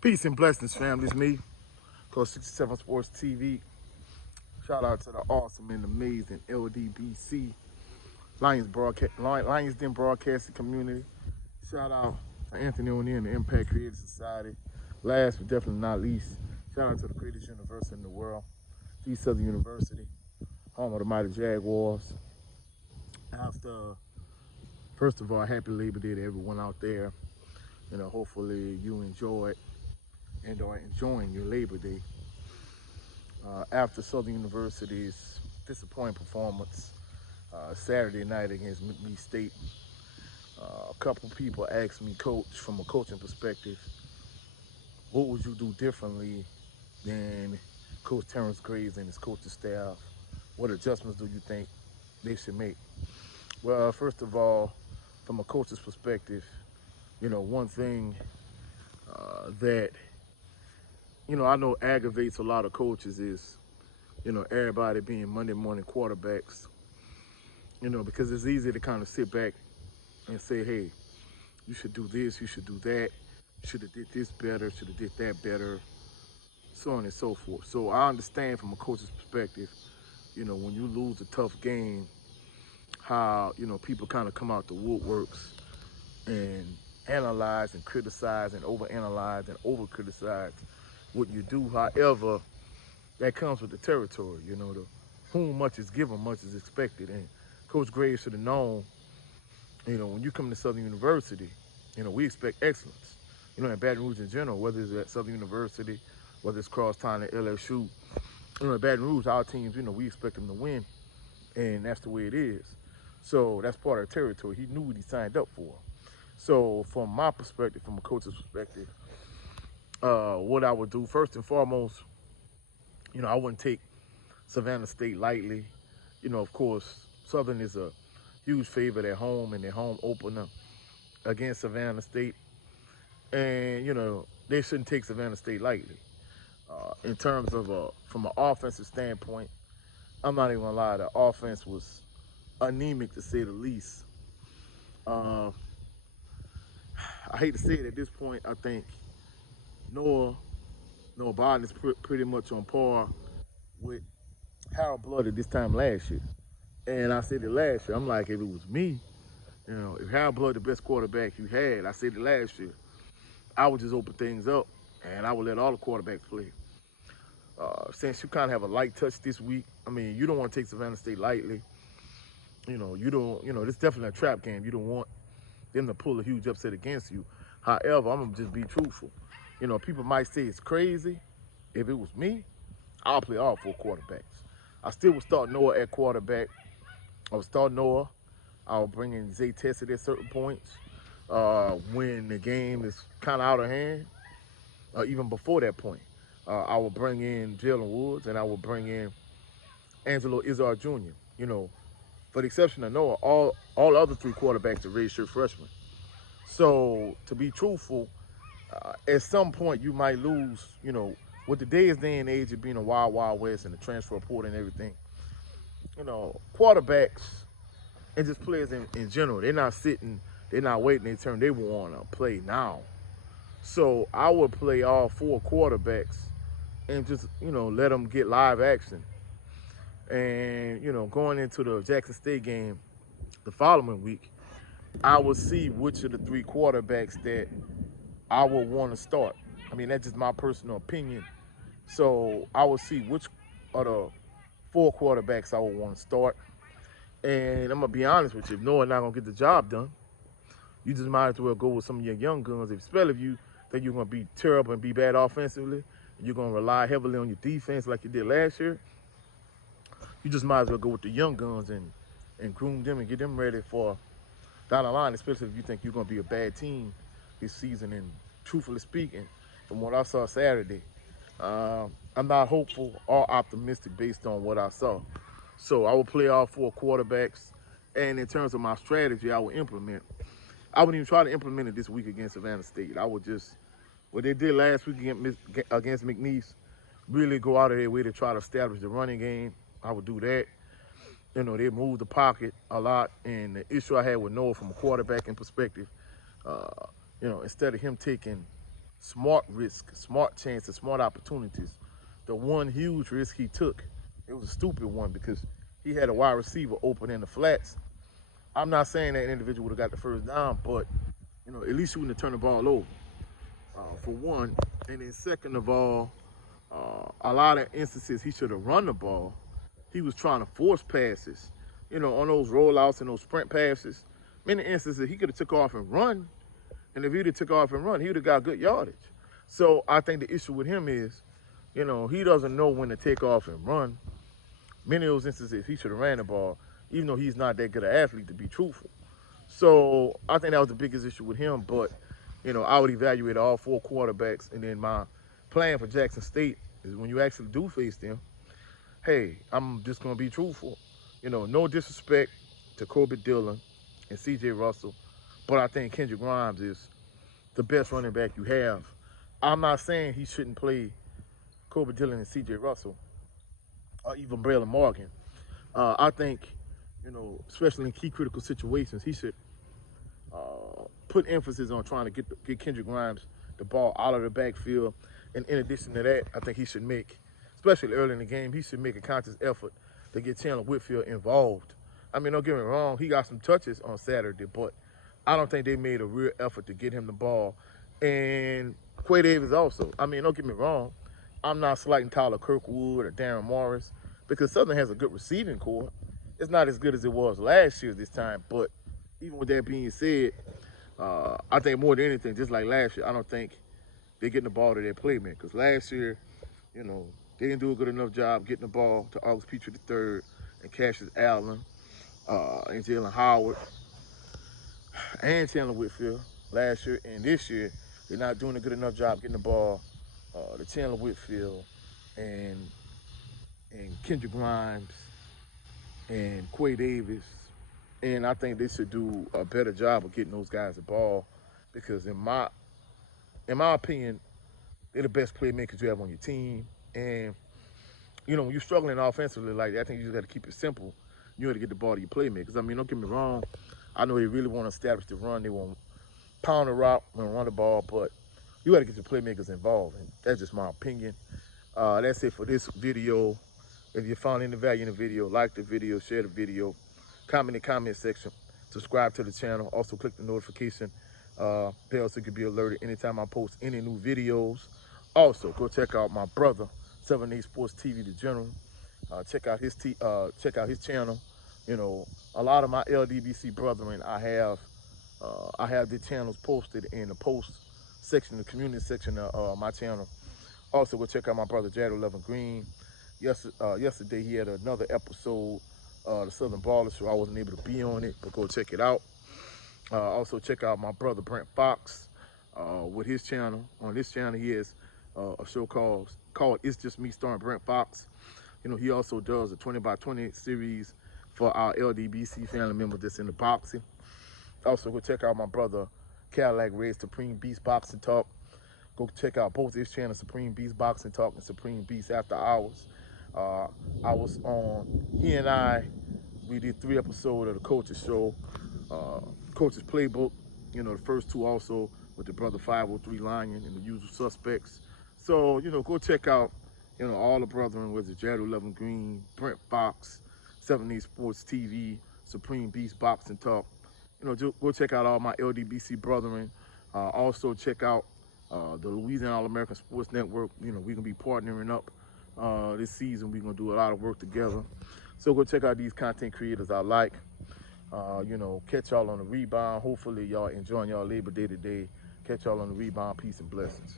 Peace and blessings, family. It's me, Coach 67 Sports TV. Shout out to the awesome and amazing LDBC Lions Den Broadcasting Community. Shout out to Anthony O'Neill and the Impact Creative Society. Last but definitely not least, shout out to the greatest university in the world, the Southern University, home of the mighty Jaguars. After, first of all, happy Labor Day to everyone out there. Hopefully you enjoyed and are enjoying your Labor Day. After Southern University's disappointing performance Saturday night against McNeese State, a couple people asked me, Coach, from a coaching perspective, what would you do differently than Coach Terrence Graves and his coaching staff? What adjustments do you think they should make? Well, first of all, from a coach's perspective, one thing that I know aggravates a lot of coaches is, everybody being Monday morning quarterbacks, because it's easy to kind of sit back and say, hey, you should do this, you should do that, should have did this better, should have did that better, so on and so forth. So I understand from a coach's perspective, when you lose a tough game, how, people kind of come out the woodworks and analyze and criticize and overanalyze and over-criticize what you do. However, that comes with the territory, the whom much is given, much is expected. And Coach Graves should have known, when you come to Southern University, we expect excellence. In Baton Rouge in general, whether it's at Southern University, whether it's Crosstown at LSU, in Baton Rouge, our teams, we expect them to win, and that's the way it is. So that's part of the territory. He knew what he signed up for. So from my perspective, from a coach's perspective, what I would do, first and foremost, I wouldn't take Savannah State lightly. Of course, Southern is a huge favorite at home in their home opener against Savannah State. And, they shouldn't take Savannah State lightly. In terms of, from an offensive standpoint, I'm not even gonna lie, the offense was anemic to say the least. I hate to say it at this point, I think Noah Biden is pretty much on par with Harold Blood at this time last year. And I said it last year. I'm like, if it was me, if Harold Blood the best quarterback you had, I said it last year, I would just open things up and I would let all the quarterbacks play. Since you kind of have a light touch this week, you don't want to take Savannah State lightly. It's definitely a trap game. You don't want them to pull a huge upset against you. However, I'm going to just be truthful. People might say it's crazy. If it was me, I'll play all four quarterbacks. I still would start Noah at quarterback. I would start Noah. I'll bring in Zay Tesset at certain points when the game is kind of out of hand, even before that point. I will bring in Jalen Woods and I will bring in Angelo Izzard Jr. For the exception of Noah, all other three quarterbacks are redshirt freshmen. So to be truthful, at some point you might lose, with today's day and age of being a wild, wild west and the transfer portal and everything, quarterbacks and just players in general, they're not sitting, they're not waiting their turn, they want to play now. So I would play all four quarterbacks and just, let them get live action. And, going into the Jackson State game the following week, I will see which of the three quarterbacks that I will want to start. That's just my personal opinion. So I will see which of the four quarterbacks I will want to start. And I'm going to be honest with you, if Noah not going to get the job done, you just might as well go with some of your young guns, especially if you think you're going to be terrible and be bad offensively, and you're going to rely heavily on your defense like you did last year. You just might as well go with the young guns and groom them and get them ready for down the line, especially if you think you're going to be a bad team this season. And truthfully speaking, from what I saw Saturday, I'm not hopeful or optimistic based on what I saw. So I will play all four quarterbacks. And in terms of my strategy, I will implement. I wouldn't even try to implement it this week against Savannah State. I would just, what they did last week against McNeese, really go out of their way to try to establish the running game. I would do that. They moved the pocket a lot. And the issue I had with Noah from a quarterbacking perspective, instead of him taking smart risk, smart chances, smart opportunities. The one huge risk he took, it was a stupid one because he had a wide receiver open in the flats. I'm not saying that individual would have got the first down, but at least you wouldn't have turned the ball over. For one, and then second of all, a lot of instances he should have run the ball. He was trying to force passes, on those rollouts and those sprint passes. Many instances he could have took off and run, and if he'd have took off and run, he would have got good yardage. So I think the issue with him is, he doesn't know when to take off and run. Many of those instances he should have ran the ball, even though he's not that good an athlete, to be truthful. So I think that was the biggest issue with him. But I would evaluate all 4 quarterbacks, and then my plan for Jackson State is when you actually do face them, hey, I'm just going to be truthful. No disrespect to Kobe Dillon and C.J. Russell, but I think Kendrick Grimes is the best running back you have. I'm not saying he shouldn't play Kobe Dillon and C.J. Russell or even Braylon Morgan. I think, especially in key critical situations, he should put emphasis on trying to get Kendrick Grimes the ball out of the backfield. And in addition to that, I think he should make, especially early in the game, he should make a conscious effort to get Chandler Whitfield involved. I mean, don't get me wrong, he got some touches on Saturday, but I don't think they made a real effort to get him the ball. And Quay Davis also. I mean, don't get me wrong, I'm not slighting Tyler Kirkwood or Darren Morris because Southern has a good receiving core. It's not as good as it was last year this time, but even with that being said, I think more than anything, just like last year, I don't think they're getting the ball to their playmakers. Last year, they didn't do a good enough job getting the ball to August Petrie III and Cassius Allen and Jalen Howard and Chandler Whitfield last year. And this year, they're not doing a good enough job getting the ball to Chandler Whitfield and Kendrick Grimes and Quay Davis. And I think they should do a better job of getting those guys the ball because in my opinion, they're the best playmakers you have on your team. And, when you're struggling offensively like that, I think you just got to keep it simple. You got to get the ball to your playmakers. I mean, don't get me wrong. I know they really want to establish the run. They want to pound the rock and run the ball, but you got to get your playmakers involved. And that's just my opinion. That's it for this video. If you found any value in the video, like the video, share the video, comment in the comment section, subscribe to the channel. Also click the notification bell so you can be alerted anytime I post any new videos. Also, go check out my brother, 7A Sports TV, the General. Check out his channel. A lot of my LDBC brethren, I have their channels posted in the post section, the community section of my channel. Also, go check out my brother Jared 11 Green. Yesterday he had another episode, the Southern Baller Show. I wasn't able to be on it, but go check it out. Also check out my brother Brent Fox with his channel. On this channel, he has a show called It's Just Me starring Brent Fox. He also does a 20x20 series for our LDBC family members that's in the boxing. Also, go check out my brother Cadillac Red Supreme Beast Boxing Talk. Go check out both his channels, Supreme Beast Boxing Talk and Supreme Beast After Hours. I was on, we did 3 episodes of the Coach's Show, Coach's Playbook, the first 2 also with the brother 503 Lion and the Usual Suspects. So, go check out, all the brethren, whether it's Jared 11 Green, Brent Fox, 7A Sports TV, Supreme Beast Boxing Talk. Go check out all my LDBC brethren. Also check out the Louisiana All-American Sports Network. We're going to be partnering up this season. We're going to do a lot of work together. So go check out these content creators I like. Catch y'all on the rebound. Hopefully y'all enjoying y'all Labor Day today. Catch y'all on the rebound. Peace and blessings.